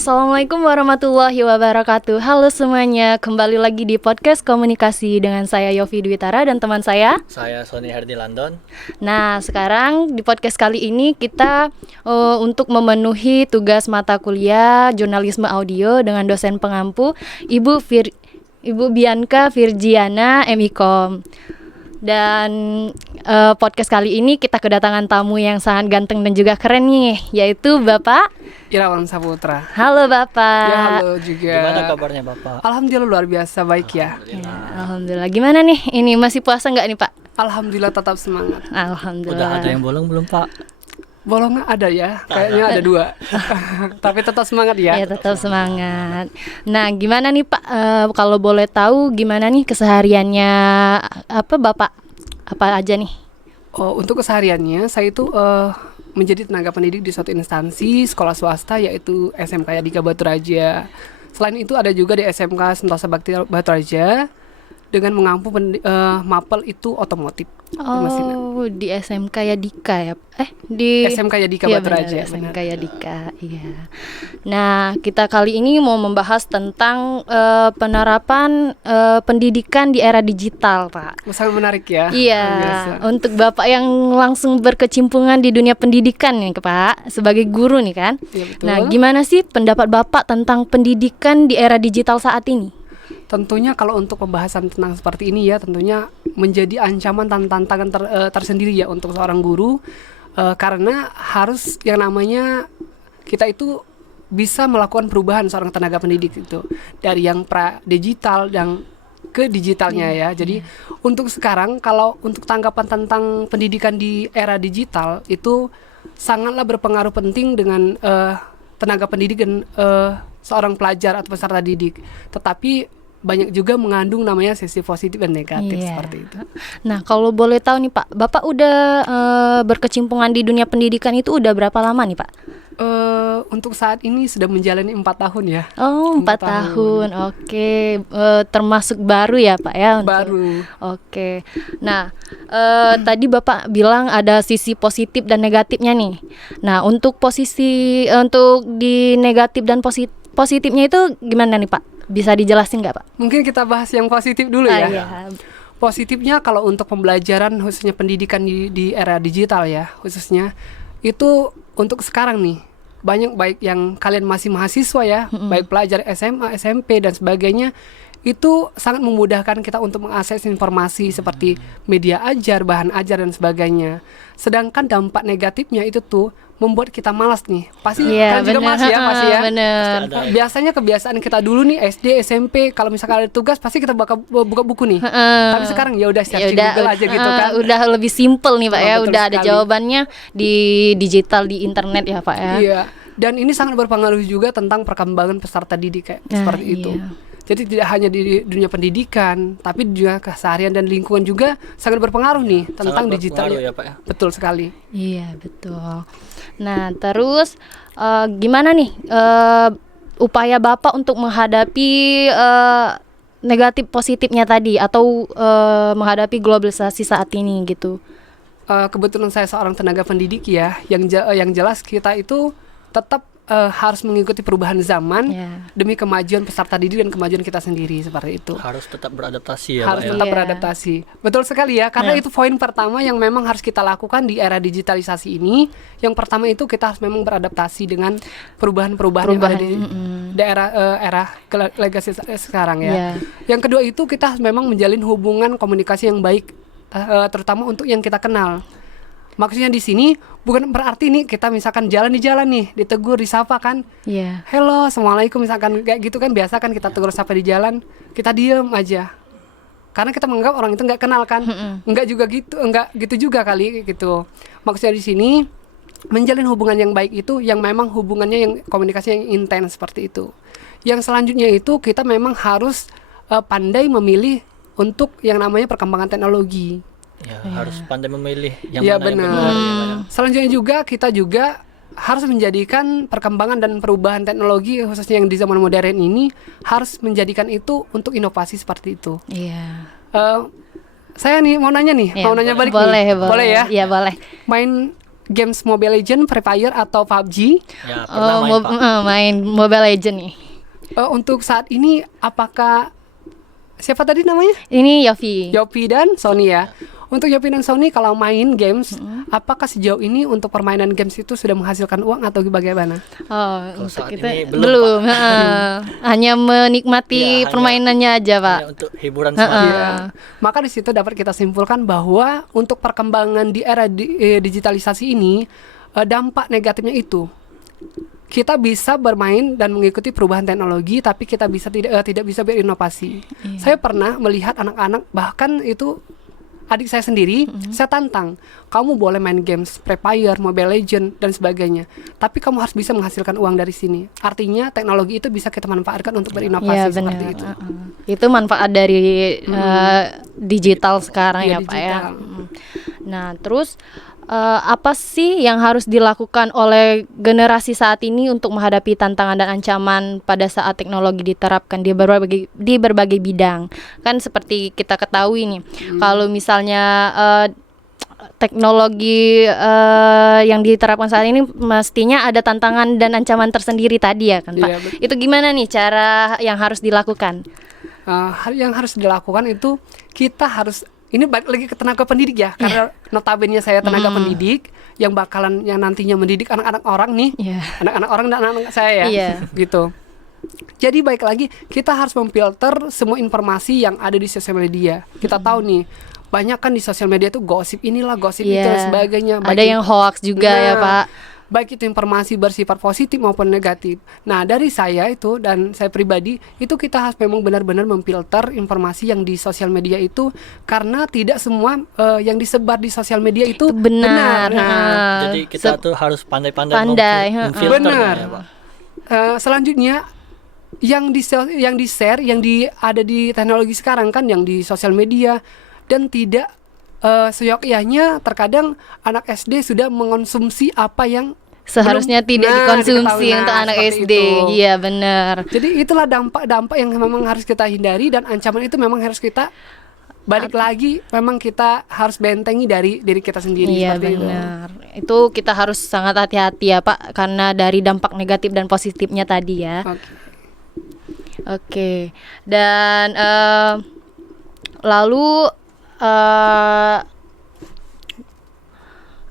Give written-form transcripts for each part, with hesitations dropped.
Assalamualaikum warahmatullahi wabarakatuh. Halo semuanya, kembali lagi di podcast komunikasi dengan saya Yofi Dwitara dan teman saya Sony Herdi Landon. Nah, sekarang di podcast kali ini kita untuk memenuhi tugas mata kuliah jurnalisme audio dengan dosen pengampu Ibu Bianca Virgiana MIKOM. Dan podcast kali ini kita kedatangan tamu yang sangat ganteng dan juga keren nih, yaitu Bapak Irawan Saputra. Halo Bapak. Ya, halo juga. Gimana kabarnya Bapak? Alhamdulillah luar biasa baik ya. Alhamdulillah. Gimana nih? Ini masih puasa nggak nih Pak? Alhamdulillah tetap semangat. Alhamdulillah. Udah ada yang bolong belum Pak? Bolong ada ya, kayaknya ada 2. Tapi tetap semangat ya. Ya tetap semangat. Nah, gimana nih Pak? Kalau boleh tahu gimana nih kesehariannya Bapak? Apa aja nih? Oh, untuk kesehariannya saya itu menjadi tenaga pendidik di suatu instansi sekolah swasta yaitu SMK Yadika Batu Raja. Selain itu ada juga di SMK Sentosa Bakti Batu Raja dengan mengampu mapel itu otomotif. Oh, di SMK Yadika ya? Di SMK Yadika Batu Raja. SMK Yadika, iya. Nah, kita kali ini mau membahas tentang penerapan pendidikan di era digital, Pak. Sangat menarik ya. Iya, Biasa. untuk Bapak yang langsung berkecimpungan di dunia pendidikan nih, Pak, sebagai guru nih kan. Iya, betul. Nah, gimana sih pendapat Bapak tentang pendidikan di era digital saat ini? Tentunya kalau untuk pembahasan tentang seperti ini ya tentunya menjadi ancaman dan tantangan tersendiri ya untuk seorang guru karena harus yang namanya kita itu bisa melakukan perubahan seorang tenaga pendidik itu dari yang pra digital dan ke digitalnya ya. Jadi untuk sekarang kalau untuk tanggapan tentang pendidikan di era digital itu sangatlah berpengaruh penting dengan tenaga pendidik dan seorang pelajar atau peserta didik. Tetapi banyak juga mengandung namanya sisi positif dan negatif seperti itu. Nah, kalau boleh tahu nih Pak, Bapak udah berkecimpungan di dunia pendidikan itu udah berapa lama nih Pak? Untuk saat ini sudah menjalani 4 tahun ya. Oh, 4 tahun. Oke, termasuk baru ya Pak ya? Baru. Oke. Nah, tadi Bapak bilang ada sisi positif dan negatifnya nih. Nah, untuk untuk di negatif dan positifnya itu gimana nih Pak? Bisa dijelasin nggak Pak? Mungkin kita bahas yang positif dulu ya. Iya. Positifnya kalau untuk pembelajaran khususnya pendidikan di era digital ya khususnya itu untuk sekarang nih banyak baik yang kalian masih mahasiswa ya, baik pelajar SMA, SMP dan sebagainya itu sangat memudahkan kita untuk mengakses informasi seperti media ajar, bahan ajar dan sebagainya. Sedangkan dampak negatifnya itu tuh membuat kita malas nih. Pasti kan juga masih ya. Bener. Biasanya kebiasaan kita dulu nih SD, SMP kalau misalkan ada tugas pasti kita bakal buka buku nih. Tapi sekarang ya udah searching Google aja gitu kan. Udah lebih simple nih Pak ya. Betul Udah ada sekali. jawabannya di digital di internet ya Pak ya. Iya. Dan ini sangat berpengaruh juga tentang perkembangan peserta didik kayak seperti itu. Jadi tidak hanya di dunia pendidikan, tapi juga keseharian dan lingkungan juga sangat berpengaruh nih tentang digital. Ya, Pak, ya? Betul sekali. Iya, betul. Nah, terus gimana nih upaya Bapak untuk menghadapi negatif positifnya tadi atau menghadapi globalisasi saat ini gitu? Kebetulan saya seorang tenaga pendidik ya, yang jelas kita itu tetap harus mengikuti perubahan zaman demi kemajuan peserta didik dan kemajuan kita sendiri seperti itu. Harus tetap beradaptasi ya Harus Pak, tetap beradaptasi. Betul sekali ya, karena itu poin pertama yang memang harus kita lakukan di era digitalisasi ini. Yang pertama itu kita harus memang beradaptasi dengan perubahan-perubahan yang ada di daerah era legasi sekarang ya. Yang kedua itu kita harus memang menjalin hubungan komunikasi yang baik, terutama untuk yang kita kenal. Maksudnya di sini bukan berarti nih kita misalkan jalan nih, ditegur, disapa kan. Hello, assalamualaikum misalkan kayak gitu kan biasa kan kita tegur sapa di jalan, kita diem aja. Karena kita menganggap orang itu nggak kenal kan. Enggak gitu juga kali gitu. Maksudnya di sini menjalin hubungan yang baik itu yang memang hubungannya yang komunikasi yang intens seperti itu. Yang selanjutnya itu kita memang harus pandai memilih untuk yang namanya perkembangan teknologi. Harus pandai memilih yang ya, mana benar. yang benar. Ya. Selanjutnya juga kita juga harus menjadikan perkembangan dan perubahan teknologi khususnya yang di zaman modern ini harus menjadikan itu untuk inovasi seperti itu. Saya nih mau nanya nih, mau nanya balik boleh, nih. Boleh ya? Iya boleh. games Mobile Legends, Free Fire atau PUBG. Ya, pernah main, Pak. Main Mobile Legend nih. Untuk saat ini apakah siapa tadi namanya? Ini Yofi. Yopi dan Sony ya. Untuk Yopi dan Sony kalau main games, apakah sejauh ini untuk permainan games itu sudah menghasilkan uang atau bagaimana? Oh, Kalau untuk saat kita ini belum. Hanya menikmati Ya, permainannya aja, Pak. hanya untuk hiburan semata. Ya. Maka di situ dapat kita simpulkan bahwa untuk perkembangan di era digitalisasi ini, dampak negatifnya itu kita bisa bermain dan mengikuti perubahan teknologi, tapi kita tidak bisa berinovasi. Saya pernah melihat anak-anak, bahkan itu adik saya sendiri, saya tantang, kamu boleh main games Free Fire, Mobile Legends dan sebagainya, tapi kamu harus bisa menghasilkan uang dari sini. Artinya teknologi itu bisa kita manfaatkan untuk berinovasi Iya, seperti benar. itu. Itu manfaat dari digital sekarang Iya, ya, Pak ya. digital. Nah, terus apa sih yang harus dilakukan oleh generasi saat ini untuk menghadapi tantangan dan ancaman pada saat teknologi diterapkan di berbagai bidang? Kan seperti kita ketahui nih, kalau misalnya teknologi yang diterapkan saat ini mestinya ada tantangan dan ancaman tersendiri tadi ya kan, Pak? Iya, Itu gimana nih cara yang harus dilakukan? Hal yang harus dilakukan itu kita harus, ini balik lagi ke tenaga pendidik ya, karena notabene saya tenaga pendidik yang nantinya mendidik anak-anak orang nih, anak-anak orang dan anak-anak saya ya, Iya. gitu. Jadi baik lagi kita harus memfilter semua informasi yang ada di sosial media. Kita tahu nih, banyak kan di sosial media tuh gosip inilah, gosip itu dan sebagainya. Ada yang hoax juga ya, Pak. Baik itu informasi bersifat positif maupun negatif. Nah, dari saya itu dan saya pribadi itu kita harus memang benar-benar memfilter informasi yang di sosial media itu, karena tidak semua yang disebar di sosial media itu benar. Nah, Jadi kita tuh harus pandai-pandai memfilternya benar. ya, Pak. Selanjutnya yang di-share yang ada di teknologi sekarang kan yang di sosial media, dan tidak seyogyanya terkadang anak SD sudah mengonsumsi apa yang Seharusnya tidak dikonsumsi diketahui. untuk anak Seperti SD. itu. Iya, benar. Jadi itulah dampak-dampak yang memang harus kita hindari, dan ancaman itu memang harus kita balik lagi, memang kita harus bentengi dari diri kita sendiri. Iya, seperti benar. Itu kita harus sangat hati-hati ya, Pak, karena dari dampak negatif dan positifnya tadi ya. Oke. Oke. Dan lalu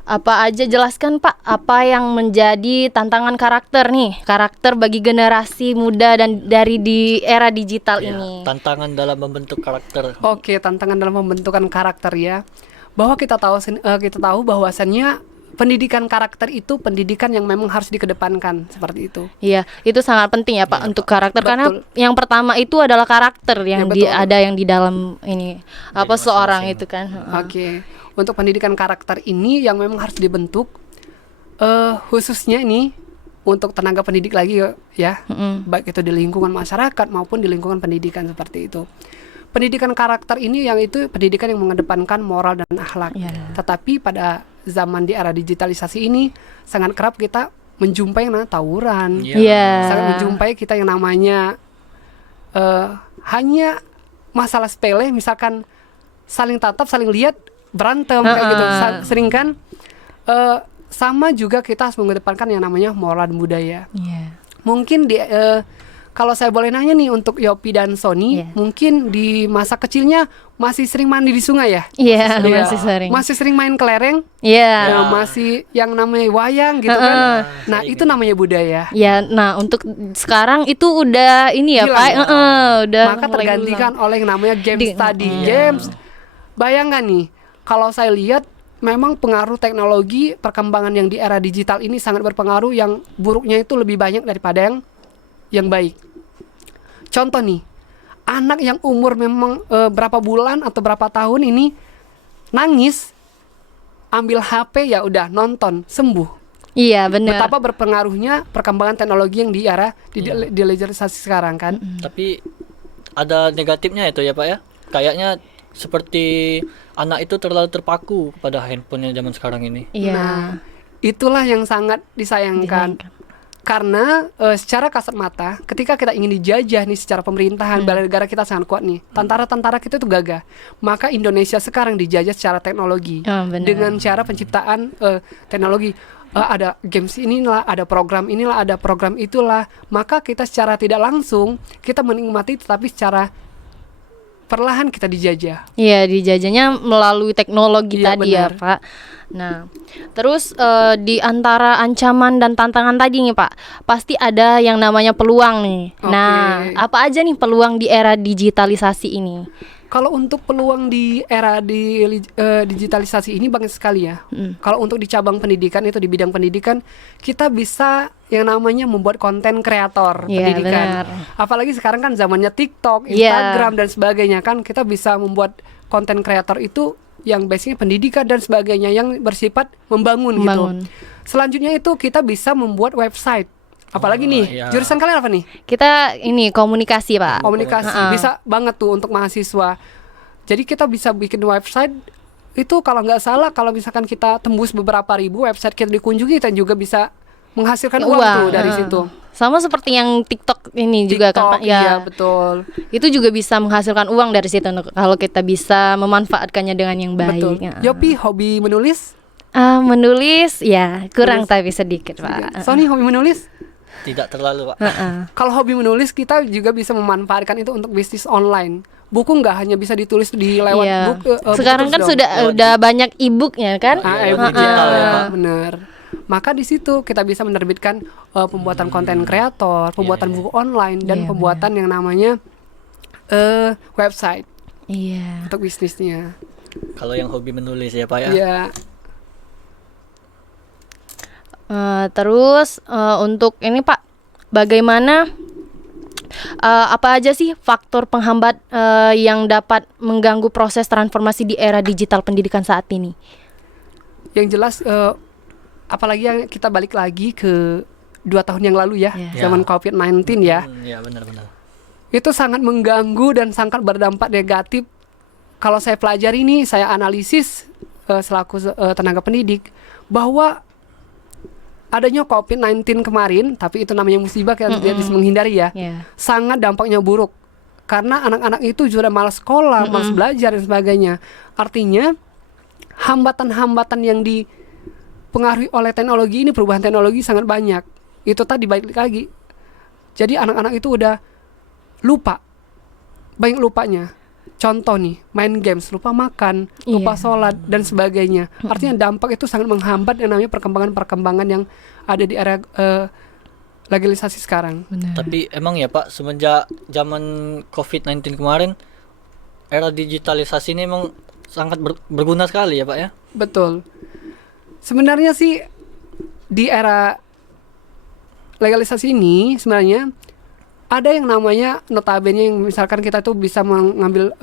apa aja, jelaskan Pak, apa yang menjadi tantangan karakter bagi generasi muda dan dari di era digital Ya, ini. tantangan dalam membentuk karakter. Oke, tantangan dalam pembentukan karakter ya. Bahwa kita tahu bahwasannya pendidikan karakter itu pendidikan yang memang harus dikedepankan seperti itu. Iya, itu sangat penting ya Pak untuk karakter, karena Betul. yang pertama itu adalah karakter yang betul. ada yang di dalam ini apa Jadi seorang masing-masing. itu kan. Oke, untuk pendidikan karakter ini yang memang harus dibentuk, khususnya ini untuk tenaga pendidik lagi ya, baik itu di lingkungan masyarakat maupun di lingkungan pendidikan seperti itu. Pendidikan karakter ini yang itu pendidikan yang mengedepankan moral dan akhlak. Iya. Tetapi pada zaman di era digitalisasi ini sangat kerap kita menjumpai yang namanya tawuran, Iya. sangat menjumpai kita yang namanya hanya masalah sepele, misalkan saling tatap, saling lihat, berantem kayak gitu. Sering kan sama juga kita harus mengedepankan yang namanya moral dan budaya. Iya. Mungkin kalau saya boleh nanya nih untuk Yopi dan Sony, mungkin di masa kecilnya masih sering mandi di sungai ya? Iya, Iya. masih sering. Masih sering main kelereng? Iya. Ya, masih yang namanya wayang gitu kan? Nah, itu namanya budaya. Ya, nah untuk sekarang itu udah ini ya Hilang. Pak, udah Maka mulai tergantikan hilang. oleh yang namanya games Di- tadi. Games. Bayangkan nih, kalau saya lihat memang pengaruh teknologi, perkembangan yang di era digital ini sangat berpengaruh, yang buruknya itu lebih banyak daripada yang baik. Contoh nih, anak yang umur memang berapa bulan atau berapa tahun ini nangis, ambil HP ya udah nonton, sembuh. Iya, benar. Betapa berpengaruhnya perkembangan teknologi yang di era digitalisasi sekarang kan. Tapi ada negatifnya itu ya Pak ya. Kayaknya seperti anak itu terlalu terpaku pada handphonenya zaman sekarang ini. Iya. Nah, itulah yang sangat disayangkan. Karena secara kasat mata, ketika kita ingin dijajah nih secara pemerintahan, bela negara kita sangat kuat nih. Tentara-tentara kita itu gagah. Maka Indonesia sekarang dijajah secara teknologi benar. dengan cara penciptaan teknologi. Ada games inilah, ada program inilah, ada program itulah. Maka kita secara tidak langsung kita menikmati, tetapi secara perlahan kita dijajah. Iya, dijajahnya melalui teknologi Iya, tadi ya, benar. Pak. Nah, terus di antara ancaman dan tantangan tadi nih, Pak, pasti ada yang namanya peluang nih. Oke. Nah, apa aja nih peluang di era digitalisasi ini? Kalau untuk peluang di era digitalisasi ini banyak sekali ya. Kalau untuk di cabang pendidikan itu, di bidang pendidikan, kita bisa yang namanya membuat konten kreator Iya, pendidikan. benar. Apalagi sekarang kan zamannya TikTok, Iya. Instagram dan sebagainya kan, kita bisa membuat konten kreator itu yang basicnya pendidikan dan sebagainya yang bersifat membangun. Gitu. Selanjutnya itu kita bisa membuat website. Apalagi nih, iya. jurusan kalian apa nih? Kita ini komunikasi, Pak. Komunikasi. Ha-ha. Bisa banget tuh untuk mahasiswa. Jadi kita bisa bikin website itu, kalau nggak salah, kalau misalkan kita tembus beberapa ribu website kita dikunjungi, kita juga bisa menghasilkan uang tuh dari situ. Sama seperti yang TikTok ini juga kan, Pak. TikTok, iya betul. Itu juga bisa menghasilkan uang dari situ kalau kita bisa memanfaatkannya dengan yang baik. Betul. Ya. Yopi hobi menulis? Menulis ya kurang tapi sedikit, Pak. Sony hobi menulis? Tidak terlalu, Pak. Kalau hobi menulis, kita juga bisa memanfaatkan itu untuk bisnis online. Buku nggak hanya bisa ditulis di lewat Iya. buku. Sekarang kan udah banyak e-booknya kan? Iya, e-book digital ya, Pak. bener. Maka di situ kita bisa menerbitkan pembuatan konten kreator, pembuatan buku online, dan Iya, pembuatan yang namanya website Iya. untuk bisnisnya. Kalau yang hobi menulis ya, Pak ya. Iya. Terus untuk ini, Pak, bagaimana apa aja sih faktor penghambat yang dapat mengganggu proses transformasi di era digital pendidikan saat ini? Yang jelas apalagi yang kita balik lagi ke 2 tahun yang lalu ya, Iya. zaman COVID-19 ya. Iya, benar-benar. Itu sangat mengganggu dan sangat berdampak negatif. Kalau saya pelajari ini, saya analisis selaku tenaga pendidik, bahwa adanya COVID-19 kemarin, tapi itu namanya musibah, kita tidak bisa menghindari ya. Iya. Sangat dampaknya buruk. Karena anak-anak itu sudah malas sekolah, malas belajar dan sebagainya. Artinya hambatan-hambatan yang dipengaruhi oleh teknologi ini, perubahan teknologi sangat banyak. Itu tadi balik lagi. Jadi anak-anak itu udah lupa. Banyak lupanya. Contoh nih, main games, lupa makan, lupa Iya. sholat dan sebagainya. Artinya dampak itu sangat menghambat yang namanya perkembangan-perkembangan yang ada di era legalisasi sekarang. Benar. Tapi emang ya, Pak, semenjak zaman COVID-19 kemarin, era digitalisasi ini emang sangat berguna sekali ya, Pak ya. Betul. Sebenarnya sih di era legalisasi ini sebenarnya ada yang namanya notabene, yang misalkan kita tuh bisa mengambil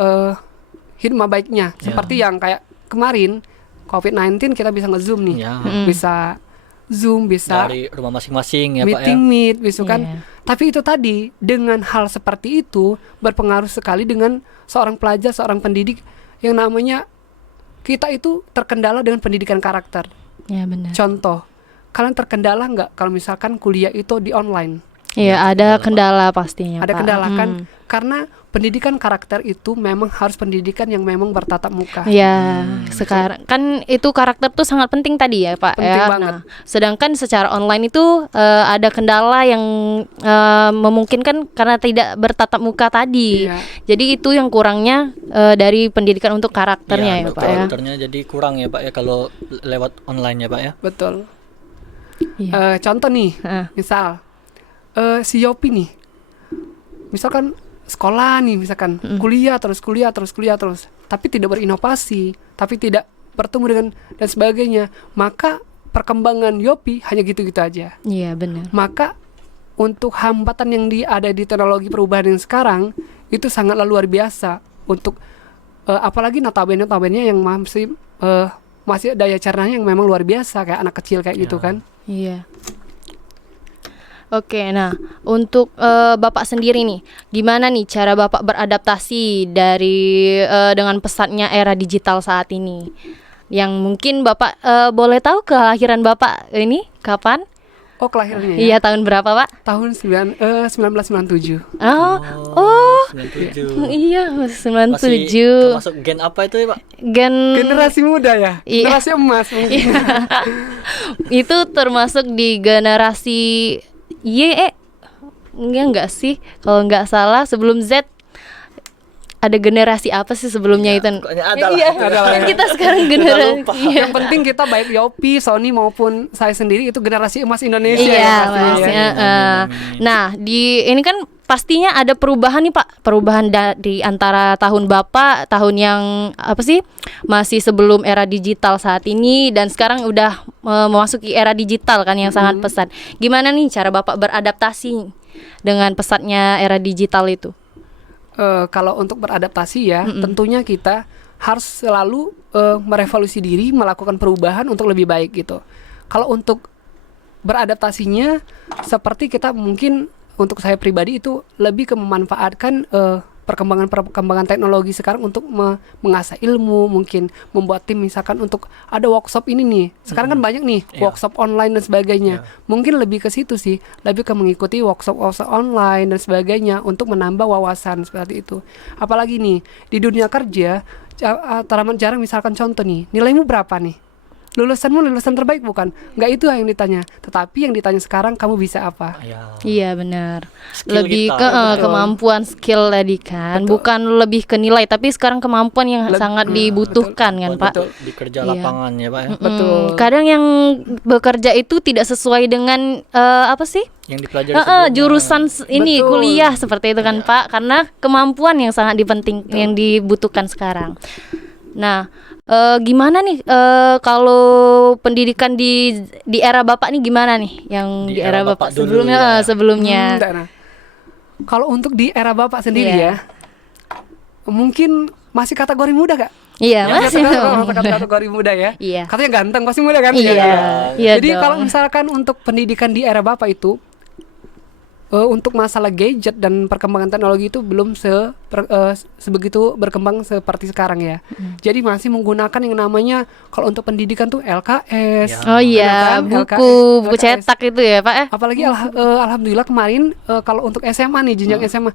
hikmah baiknya. Seperti yang kayak kemarin COVID-19 kita bisa nge-zoom nih. Ya. Bisa Zoom, bisa Dari rumah masing-masing ya, Pak ya. meeting meet, bisa kan. Iya. Tapi itu tadi, dengan hal seperti itu berpengaruh sekali dengan seorang pelajar, seorang pendidik, yang namanya kita itu terkendala dengan pendidikan karakter. Ya, benar. Contoh, kalian terkendala nggak kalau misalkan kuliah itu di online? Iya, ada kendala pastinya, Ada Pak. kendala kan? Karena pendidikan karakter itu memang harus pendidikan yang memang bertatap muka. Ya, sekarang kan itu karakter tuh sangat penting tadi ya, Pak. Penting ya. banget. Nah, sedangkan secara online itu ada kendala yang memungkinkan karena tidak bertatap muka tadi. Iya. Jadi itu yang kurangnya dari pendidikan untuk karakternya ya, untuk Pak ya. karakternya jadi kurang ya, Pak ya, kalau lewat online ya, Pak ya. Betul. Iya. Contoh nih, Heeh. misal si Yopi nih, misalkan sekolah nih, misalkan kuliah terus, tapi tidak berinovasi, tapi tidak bertemu dengan dan sebagainya, maka perkembangan Yopi hanya gitu-gitu aja. Iya, benar. Maka untuk hambatan yang ada di teknologi perubahan yang sekarang itu sangatlah luar biasa untuk apalagi notabene yang masih daya cernanya yang memang luar biasa, kayak anak kecil kayak gitu kan. Iya. Oke, nah untuk Bapak sendiri nih, gimana nih cara Bapak beradaptasi dari dengan pesatnya era digital saat ini? Yang mungkin Bapak boleh tahu kelahiran Bapak ini kapan? Oh, kelahirannya Iya, ya. tahun berapa, Pak? Tahun 1997. Oh, 97. iya, Masih 97. termasuk gen apa itu ya, Pak? Gen Generasi muda ya. Iya. Generasi emas mungkin. itu termasuk di generasi Y, enggak sih? Kalau nggak salah sebelum Z ada generasi apa sih sebelumnya itu? Pokoknya ada lah. Iya, Ada lah kan ya. kita sekarang generasi. lupa. Iya. Yang penting kita baik Yopi, Sony maupun saya sendiri itu generasi emas Indonesia Iya, ya pastinya Mas. ya. Ya, Amin. Nah, ini kan pastinya ada perubahan nih, Pak. Perubahan di antara tahun Bapak, tahun yang apa sih? Masih sebelum era digital saat ini dan sekarang udah memasuki era digital kan yang sangat pesat. Gimana nih cara Bapak beradaptasi dengan pesatnya era digital itu? Kalau untuk beradaptasi ya, tentunya kita harus selalu merevolusi diri, melakukan perubahan untuk lebih baik gitu. Kalau untuk beradaptasinya, seperti kita mungkin untuk saya pribadi itu lebih ke memanfaatkan perkembangan teknologi sekarang untuk mengasah ilmu, mungkin membuat tim misalkan untuk ada workshop ini nih. Sekarang kan banyak nih workshop online dan sebagainya. Mungkin lebih ke situ sih, lebih ke mengikuti workshop online dan sebagainya untuk menambah wawasan seperti itu. Apalagi nih di dunia kerja jarang misalkan contoh nih, nilaimu berapa nih? Lulusanmu lulusan terbaik bukan? Nggak itu yang ditanya. Tetapi yang ditanya sekarang kamu bisa apa? Ya. Iya, benar. Skill Lebih kita. ke Betul. kemampuan skill tadi kan, bukan lebih ke nilai, tapi sekarang kemampuan yang sangat dibutuhkan kan, Pak. Untuk di kerja Iya. lapangan ya, Pak ya. Betul. Kadang yang bekerja itu tidak sesuai dengan apa sih? Yang dipelajari sebelumnya. Jurusan ini Betul. kuliah seperti itu kan, Pak. Karena kemampuan yang sangat yang dibutuhkan sekarang. Nah, gimana nih kalau pendidikan di era Bapak nih gimana nih? Yang di era Bapak dulu sebelumnya ya. sebelumnya. Enggak, nah. Kalau untuk di era Bapak sendiri Iya. ya, mungkin masih kategori muda gak? Iya, masih. Kategori muda ya. Iya. Katanya ganteng, pasti muda kan? Iya. Ya. Iya Jadi dong. kalau misalkan untuk pendidikan di era Bapak itu, untuk masalah gadget dan perkembangan teknologi itu belum sebegitu berkembang seperti sekarang ya. Jadi masih menggunakan yang namanya kalau untuk pendidikan tuh LKS. Ya. Oh iya, Benar kan? buku LKS. cetak itu ya, Pak ya? Apalagi alhamdulillah kemarin kalau untuk SMA nih jenjang SMA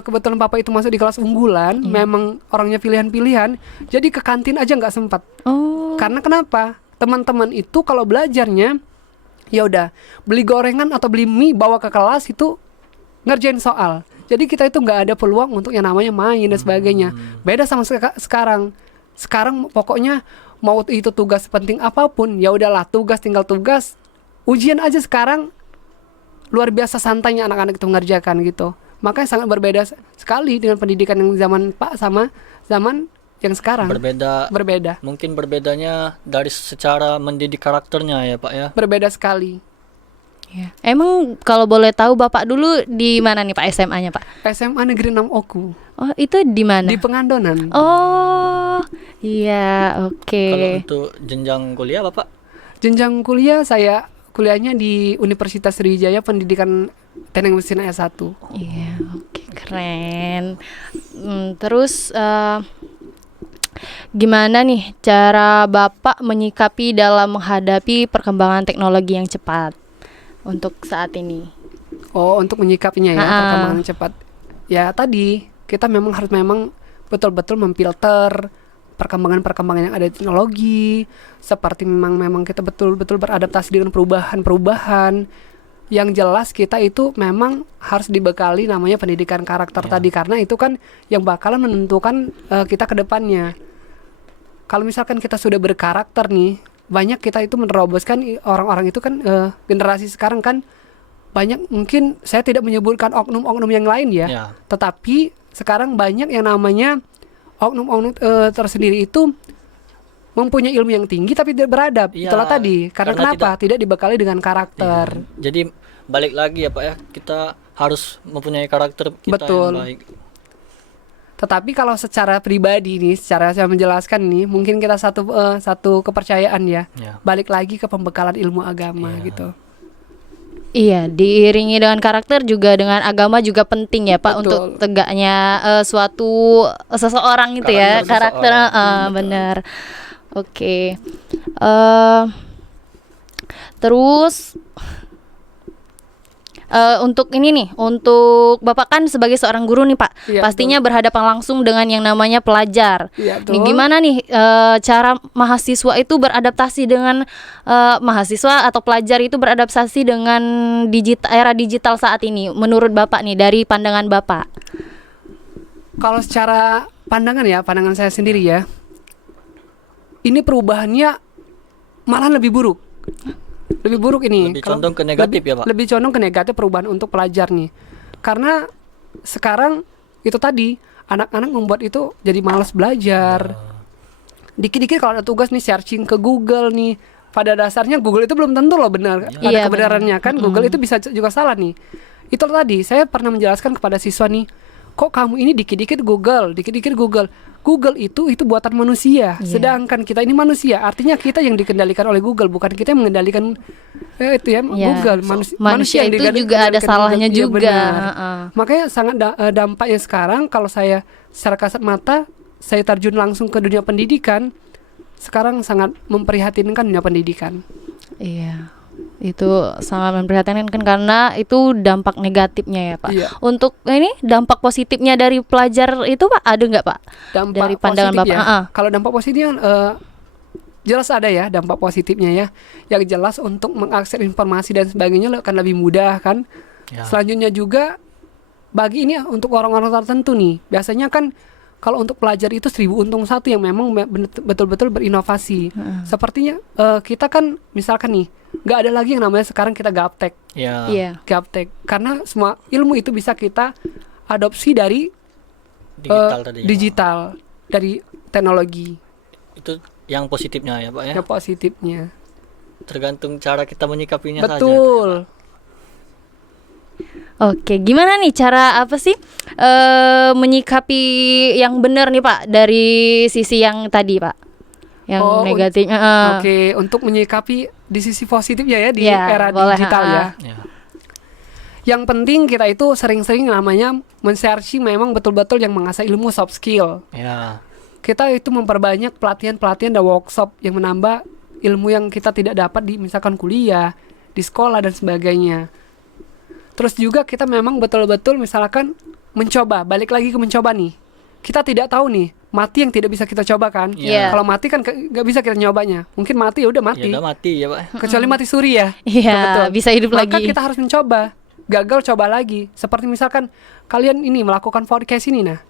kebetulan Bapak itu masuk di kelas unggulan, memang orangnya pilihan-pilihan, jadi ke kantin aja nggak sempat. Oh. Karena kenapa? Teman-teman itu kalau belajarnya ya udah beli gorengan atau beli mie bawa ke kelas itu ngerjain soal. Jadi kita itu nggak ada peluang untuk yang namanya main dan sebagainya. Beda sama sekarang. Sekarang pokoknya mau itu tugas penting apapun, ya udahlah tinggal tugas. Ujian aja sekarang luar biasa santainya anak-anak itu mengerjakan gitu. Makanya sangat berbeda sekali dengan pendidikan yang zaman Pak sama zaman yang sekarang. Berbeda. Mungkin berbedanya dari secara mendidik karakternya ya, Pak ya. Berbeda sekali. Iya. Emang kalau boleh tahu Bapak dulu di mana nih Pak SMA-nya, Pak? SMA Negeri 6 Oku Oh, itu di mana? di Pengandonan. Oh, iya, oke. Kalau untuk jenjang kuliah, Bapak? Jenjang kuliah saya kuliahnya di Universitas Sriwijaya Pendidikan Teknik Mesin S1. Iya, oke, keren. Terus gimana nih cara Bapak menyikapi dalam menghadapi perkembangan teknologi yang cepat untuk saat ini? Oh, untuk menyikapinya ya perkembangan cepat. Ya tadi kita harus betul-betul memfilter perkembangan yang ada di teknologi, seperti memang kita betul-betul beradaptasi dengan perubahan. Yang jelas kita itu memang harus dibekali namanya pendidikan karakter tadi, karena itu kan yang bakalan menentukan kita ke depannya. Kalau misalkan kita sudah berkarakter nih, banyak kita itu meneroboskan orang-orang itu kan generasi sekarang kan banyak, mungkin saya tidak menyebutkan oknum-oknum yang lain ya. Tetapi sekarang banyak yang namanya oknum-oknum tersendiri itu mempunyai ilmu yang tinggi tapi tidak beradab. Itulah tadi. Karena kenapa? Tidak dibekali dengan karakter. Jadi balik lagi ya Pak ya, kita harus mempunyai karakter kita yang baik. Tetapi kalau secara pribadi nih, secara saya menjelaskan nih, mungkin kita satu kepercayaan ya. Balik lagi ke pembekalan ilmu agama gitu. Iya, diiringi dengan karakter juga dengan agama juga penting ya Pak. Betul. Untuk tegaknya suatu seseorang itu ya, karakter benar. Oke. Terus Untuk ini nih, untuk Bapak kan sebagai seorang guru nih Pak, Iya, pastinya berhadapan langsung dengan yang namanya pelajar. Iya, Nih, betul. gimana nih cara mahasiswa itu beradaptasi dengan mahasiswa atau pelajar itu beradaptasi dengan era digital saat ini? Menurut Bapak nih, dari pandangan Bapak? Kalau secara pandangan saya sendiri ya, ini perubahannya malah lebih buruk. Lebih buruk ini. Lebih Kalau- condong ke negatif ya, Pak? Lebih condong ke negatif perubahan untuk pelajar nih. Karena sekarang itu tadi, anak-anak membuat itu jadi malas belajar. Dikit-dikit kalau ada tugas nih searching ke Google nih. Pada dasarnya Google itu belum tentu loh benar. Ada Iya, kebenarannya kan. Google itu bisa juga salah nih. Itu tadi saya pernah menjelaskan kepada siswa nih, kok kamu ini dikit-dikit Google, dikit-dikit Google. Google itu buatan manusia, sedangkan kita ini manusia. Artinya kita yang dikendalikan oleh Google, bukan kita yang mengendalikan itu ya Iya. Google. Manusia itu yang juga ada dikendalikan salahnya Google. Iya, juga. benar. Heeh. Makanya sangat dampaknya sekarang kalau saya secara kasat mata saya terjun langsung ke dunia pendidikan, sekarang sangat memprihatinkan dunia pendidikan. Iya, itu sangat memprihatinkan kan, karena itu dampak negatifnya ya Pak. Iya. Untuk ini dampak positifnya dari pelajar itu Pak, ada nggak Pak? Dampak Dari pandangan positif Bapak. ya. Kalau dampak positifnya jelas ada ya dampak positifnya ya. Yang jelas untuk mengakses informasi dan sebagainya akan lebih mudah kan. Ya. Selanjutnya juga bagi ini untuk orang-orang tertentu nih. Biasanya kan kalau untuk pelajar itu 1000 untung satu yang memang betul-betul berinovasi. Sepertinya kita kan misalkan nih nggak ada lagi yang namanya sekarang kita gaptek. Ya. Iya. Gaptek karena semua ilmu itu bisa kita adopsi dari Digital tadi. ya, Pak. digital dari teknologi. Itu yang positifnya ya, Pak ya. Yang positifnya. Tergantung cara kita menyikapinya saja. Betul. Oke, gimana nih cara apa sih menyikapi yang benar nih Pak dari sisi yang tadi Pak, yang Oh, negatif? Oke, untuk menyikapi di sisi positifnya ya di Ya, era boleh, digital ya. Ya. Yang penting kita itu sering-sering namanya men-searching memang betul-betul yang mengasah ilmu soft skill. Ya. Kita itu memperbanyak pelatihan-pelatihan dan workshop yang menambah ilmu yang kita tidak dapat di misalkan kuliah, di sekolah dan sebagainya. Terus juga kita memang betul-betul misalkan mencoba, balik lagi ke mencoba nih. Kita tidak tahu nih, mati yang tidak bisa kita coba kan. Iya. Kalau mati kan nggak bisa kita nyobanya. Mungkin mati ya udah Ya mati. udah mati ya, Pak. Kecuali mati suri ya. Iya, Betul. bisa hidup Maka lagi. kita harus mencoba. Gagal coba lagi. Seperti misalkan kalian ini melakukan podcast ini nah.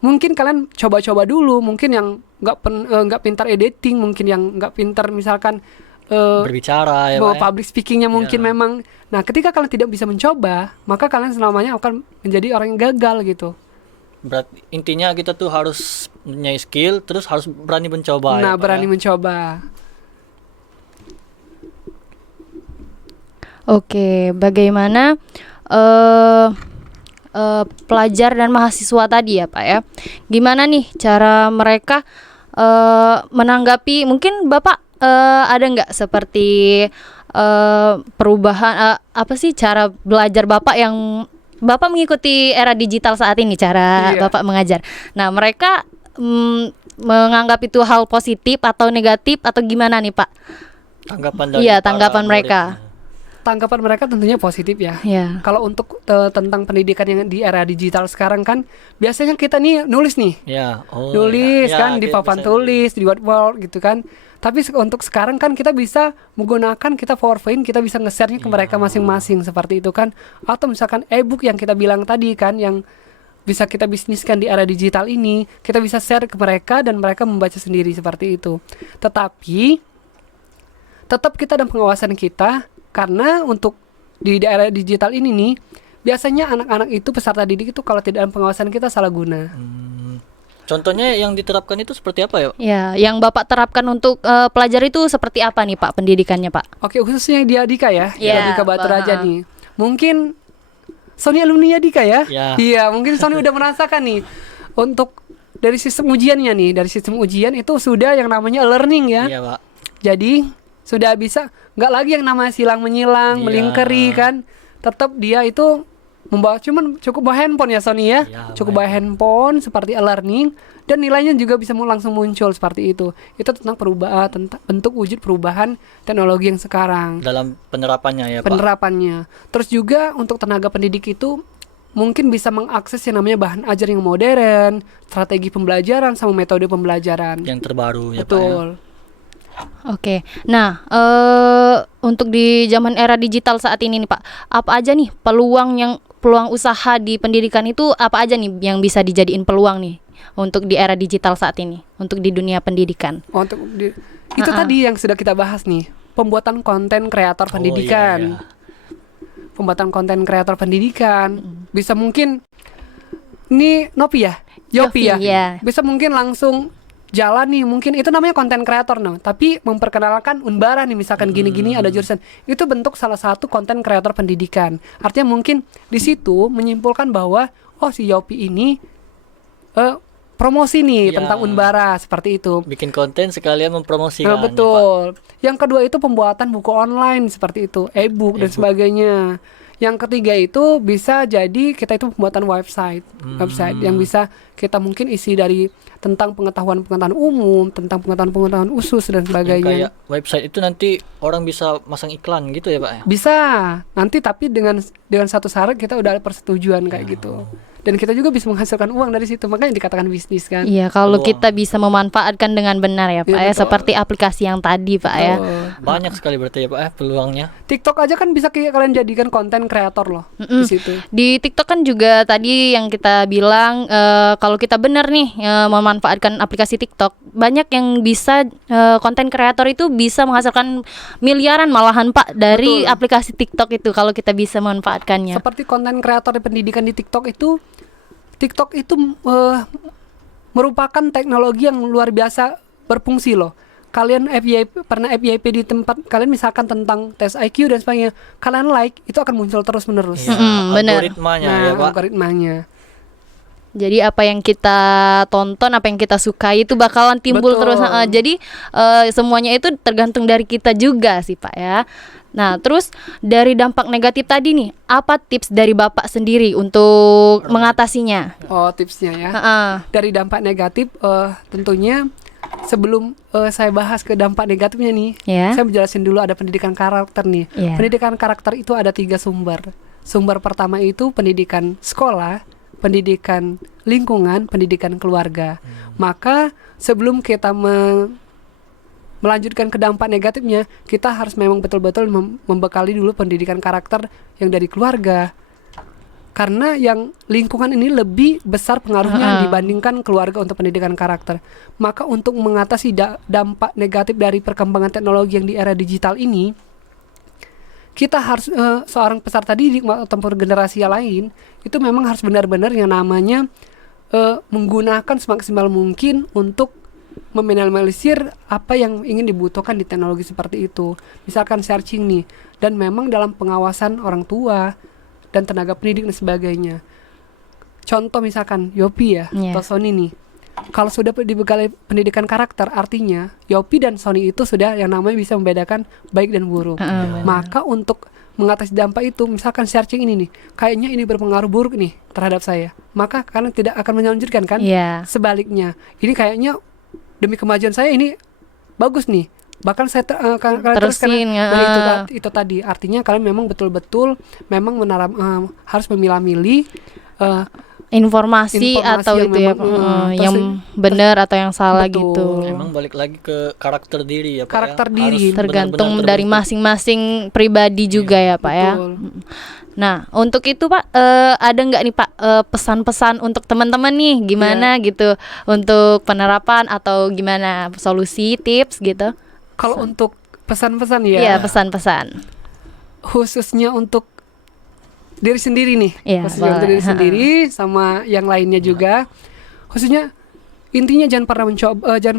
Mungkin kalian coba-coba dulu, mungkin yang nggak pintar editing, mungkin yang nggak pintar misalkan Berbicara ya, bahwa Pak. Ya. public speakingnya mungkin Ya. memang. Nah, ketika kalian tidak bisa mencoba, maka kalian selamanya akan menjadi orang yang gagal gitu. Berarti intinya kita tuh harus punya skill, terus harus berani mencoba. Nah, ya, Pak, berani ya. mencoba. Oke, bagaimana pelajar dan mahasiswa tadi ya Pak ya? Gimana nih cara mereka menanggapi? Mungkin Bapak ada nggak seperti perubahan apa sih cara belajar Bapak yang Bapak mengikuti era digital saat ini, cara Iya. Bapak mengajar. Nah, mereka menganggap itu hal positif atau negatif atau gimana nih Pak? Tanggapan dari Iya, para tanggapan murid. mereka. Tanggapan mereka tentunya positif ya. Ya. Kalau untuk tentang pendidikan yang di era digital sekarang kan biasanya kita nih nulis nih. Ya. Oh, Nulis ya. kan Ya, di kita papan bisa tulis, di whiteboard gitu kan. Tapi untuk sekarang kan kita bisa menggunakan, kita PowerPoint, kita bisa nge-share-nya ke mereka masing-masing seperti itu kan. Atau misalkan e-book yang kita bilang tadi kan, yang bisa kita bisniskan di era digital ini, kita bisa share ke mereka dan mereka membaca sendiri seperti itu. Tetapi tetap kita dan pengawasan kita, karena untuk di daerah digital ini nih, biasanya anak-anak itu peserta didik itu kalau tidak dalam pengawasan kita salah guna. Contohnya yang diterapkan itu seperti apa ya? Ya, yang Bapak terapkan untuk pelajar itu seperti apa nih Pak pendidikannya Pak? Oke, khususnya di Adika ya, di Iya, Adika Batu Pak. Raja nih. Mungkin Sony alumni Adika ya? Ya. Iya, mungkin Sony udah merasakan nih. Untuk dari sistem ujiannya nih, dari sistem ujian itu sudah yang namanya learning ya. Iya, Pak. Jadi sudah bisa nggak lagi yang namanya silang menyilang, Iya. melingkari kan. Tetap dia itu cukup bawa handphone ya Sony ya. Iya, Cukup bawa handphone seperti e-learning dan nilainya juga bisa langsung muncul seperti itu. Itu tentang tentang bentuk wujud perubahan teknologi yang sekarang. Dalam penerapannya ya Pak. Penerapannya. Terus juga untuk tenaga pendidik itu mungkin bisa mengakses yang namanya bahan ajar yang modern, strategi pembelajaran sama metode pembelajaran. Yang terbaru ya Pak ya. Betul. Oke, nah untuk di zaman era digital saat ini nih Pak, apa aja nih peluang usaha di pendidikan itu apa aja nih yang bisa dijadiin peluang nih untuk di era digital saat ini, untuk di dunia pendidikan? Itu tadi yang sudah kita bahas nih, pembuatan konten kreator pendidikan. Iya. Pembuatan konten kreator pendidikan bisa mungkin ini Yopi ya. Iya. Bisa mungkin langsung jalan nih, mungkin itu namanya konten kreator tapi memperkenalkan Unbara nih misalkan gini-gini ada jurusan. Itu bentuk salah satu konten kreator pendidikan. Artinya mungkin di situ menyimpulkan bahwa si Yopi ini promosi nih tentang Unbara seperti itu. Bikin konten sekalian mempromosikan. Betul. Yang kedua itu pembuatan buku online seperti itu, e-book dan sebagainya. Yang ketiga itu bisa jadi kita itu pembuatan website yang bisa kita mungkin isi dari tentang pengetahuan umum, tentang pengetahuan khusus dan sebagainya. Kayak website itu nanti orang bisa masang iklan gitu ya Pak ya? Bisa. Nanti tapi dengan satu syarat kita udah ada persetujuan kayak gitu. Dan kita juga bisa menghasilkan uang dari situ, makanya dikatakan bisnis kan. Iya, kalau Peluang. kita bisa memanfaatkan dengan benar ya Pak ya, seperti aplikasi yang tadi Pak ya. Banyak sekali berarti ya Pak ya peluangnya. TikTok aja kan bisa kalian jadikan konten kreator loh di situ. Di TikTok kan juga tadi yang kita bilang kalau kita benar nih memanfaatkan aplikasi TikTok, banyak yang bisa konten kreator itu bisa menghasilkan miliaran malahan Pak dari aplikasi TikTok itu kalau kita bisa memanfaatkannya. Seperti konten kreator di pendidikan di TikTok itu merupakan teknologi yang luar biasa berfungsi loh. Kalian pernah FYP di tempat kalian misalkan tentang tes IQ dan sebagainya, kalian like itu akan muncul terus menerus. Benar. Algoritmanya ya Pak. Algoritmanya. Jadi apa yang kita tonton, apa yang kita sukai itu bakalan timbul terus. Jadi semuanya itu tergantung dari kita juga sih Pak ya. Nah terus dari dampak negatif tadi nih, apa tips dari Bapak sendiri untuk mengatasinya? Tipsnya ya. Dari dampak negatif tentunya sebelum saya bahas ke dampak negatifnya nih, saya menjelaskan dulu ada pendidikan karakter nih. Pendidikan karakter itu ada 3 sumber. Sumber pertama itu pendidikan sekolah, pendidikan lingkungan, pendidikan keluarga. Maka sebelum kita melanjutkan ke dampak negatifnya, kita harus memang betul-betul membekali dulu pendidikan karakter yang dari keluarga. Karena yang lingkungan ini lebih besar pengaruhnya dibandingkan keluarga untuk pendidikan karakter. Maka untuk mengatasi dampak negatif dari perkembangan teknologi yang di era digital ini, kita harus seorang peserta didik ataupun generasi yang lain itu memang harus benar-benar yang namanya menggunakan semaksimal mungkin untuk meminimalisir apa yang ingin dibutuhkan di teknologi seperti itu. Misalkan searching nih, dan memang dalam pengawasan orang tua dan tenaga pendidik dan sebagainya. Contoh misalkan Yopi ya, atau Sony nih. Kalau sudah dibekali pendidikan karakter, artinya Yopi dan Sony itu sudah yang namanya bisa membedakan baik dan buruk. Maka untuk mengatasi dampak itu, misalkan searching ini nih, kayaknya ini berpengaruh buruk nih terhadap saya, maka kalian tidak akan melanjutkan kan? Sebaliknya, ini kayaknya demi kemajuan saya ini bagus nih, bahkan saya kalian teruskan. Itu tadi artinya kalian memang betul-betul memang harus memilah-milih informasi atau yang itu memang, yang benar atau yang salah gitu. Emang balik lagi ke karakter diri ya Pak. Karakter diri tergantung dari masing-masing pribadi juga ya Pak ya. Nah untuk itu Pak ada nggak nih Pak pesan-pesan untuk teman-teman nih gimana gitu untuk penerapan atau gimana solusi tips gitu? Kalau untuk pesan-pesan ya. Iya pesan-pesan. Khususnya untuk diri sendiri nih, khususnya untuk diri sendiri sama yang lainnya juga. Khususnya intinya jangan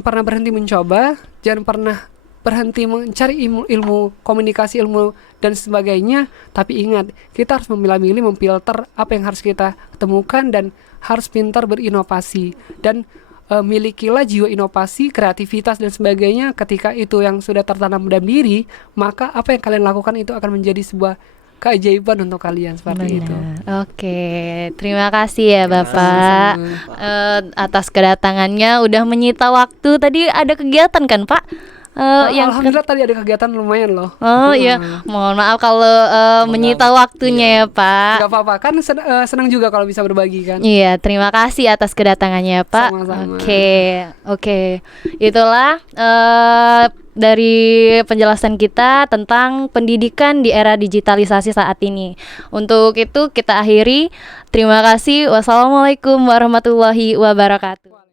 pernah berhenti mencoba, jangan pernah berhenti mencari ilmu komunikasi, ilmu dan sebagainya. Tapi ingat, kita harus memilah-milih, memfilter apa yang harus kita temukan dan harus pintar berinovasi dan milikilah jiwa inovasi, kreativitas dan sebagainya. Ketika itu yang sudah tertanam dalam diri, maka apa yang kalian lakukan itu akan menjadi sebuah keajaiban untuk kalian seperti itu. Oke, terima kasih ya Bapak atas kedatangannya, udah menyita waktu. Tadi ada kegiatan kan Pak? Alhamdulillah tadi ada kegiatan lumayan loh. Oh iya, mohon maaf kalau menyita waktunya ya Pak. Gak apa-apa, kan senang juga kalau bisa berbagi kan. Iya, terima kasih atas kedatangannya Pak. Sama-sama. Oke. Itulah dari penjelasan kita tentang pendidikan di era digitalisasi saat ini. Untuk itu kita akhiri. Terima kasih. Wassalamualaikum warahmatullahi wabarakatuh.